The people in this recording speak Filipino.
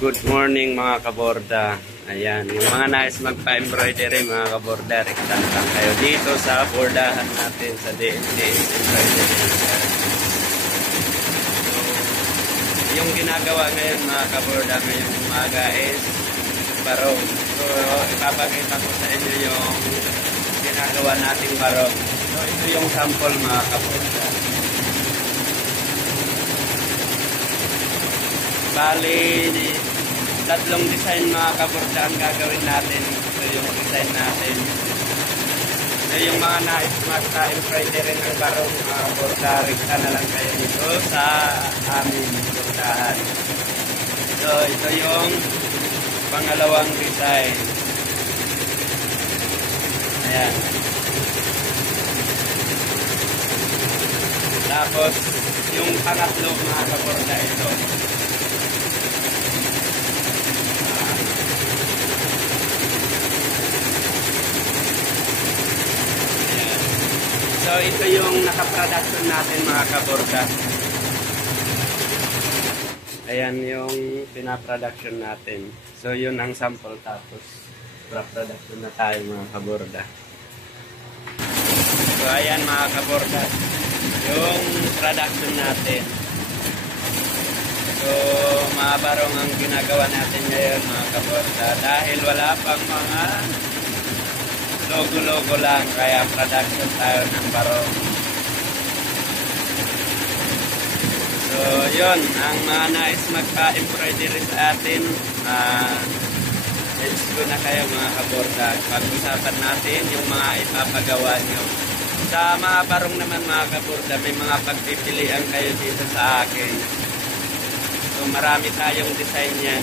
Good morning mga kaborda. Ayan, yung mga nais magpa-embroidery mga kaborda, rektan lang kayo dito sa bordahan natin sa DNDS Embroidery. So, yung ginagawa ngayon mga kaborda ngayong umaga is barong. So, ipapakita ko sa inyo yung ginagawa nating barong. So, ito yung sample mga kaborda. Bali, tatlong design mga kaborda ang gagawin natin. Ito yung design natin. So, yung mga nais magka-embroidery ng barong mga kaborda, rekta na lang kayo dito sa aming bordahan. So, ito yung pangalawang design. Ayan. Tapos, yung pangatlo mga kaborda ito. So, ito yung nakaproduction natin mga kaborda. Ayan yung pinaproduction natin. So, yun ang sample tapos production na tayo mga kaborda. So, ayan mga kaborda. Yung production natin. So, mga barong ang ginagawa natin ngayon mga kaborda. Dahil wala pang mga logo-logo lang, kaya production tayo ng barong. So, yun, ang mga nais magpa-embroidery sa atin, let's go na kayo mga kaborda. Pag-usapan natin yung mga ipapagawa nyo. Sa mga barong naman mga kaborda, may mga pagpipilian kayo dito sa akin. So, marami tayong design yan.